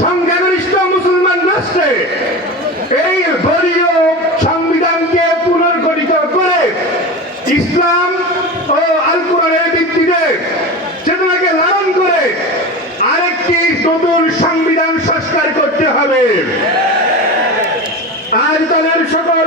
সংখ্যাগরিষ্ঠ মুসলমান রাষ্ট্রে এই দলীয় সংবিধানকে পুনর্গঠিত করে ইসলাম ও আল ভিত্তিতে চেতনাকে লালন করে আরেকটি নতুন সংবিধান সংস্কার করতে হবে। আজ দলের সকল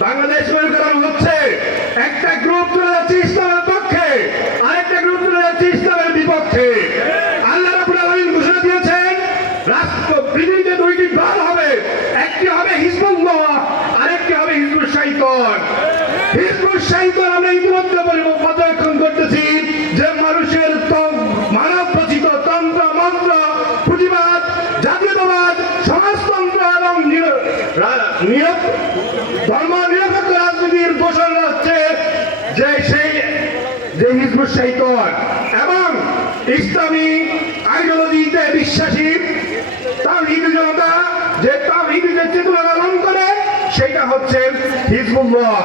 বাংলাদেশ মনে করানো হচ্ছে। একটা গ্রুপ যাচ্ছে ইসলামের পক্ষে, আরেকটা গ্রুপ চলে যাচ্ছে ইসলামের বিপক্ষে। আল্লাহ রাব্বুল আলামিন ঘোষণা দিয়েছেন, রাষ্ট্র পৃথিবীতে দুইটি দল হবে, একটি হবে হিজবুল্লাহ, আরেকটি হবে হিজবুল হিজবুল আমরা ইতিমধ্যে পরি- পর্যবেক্ষণ করতেছি যে মানুষের মানব রচিত তন্ত্র, মন্ত্র পুঁজিবাদ জাতীয়তাবাদ, সমাজতন্ত্র এবং ধর্ম নিরপেক্ষ রাজনীতির ঘোষণা হচ্ছে যে সেই যে হিজবুল শৈতন এবং ইসলামী আইডিওলজিতে বিশ্বাসী তার হিন্দু জনতা যে তার চেতনা লালন করে সেটা হচ্ছে হিজবুল্লাহ।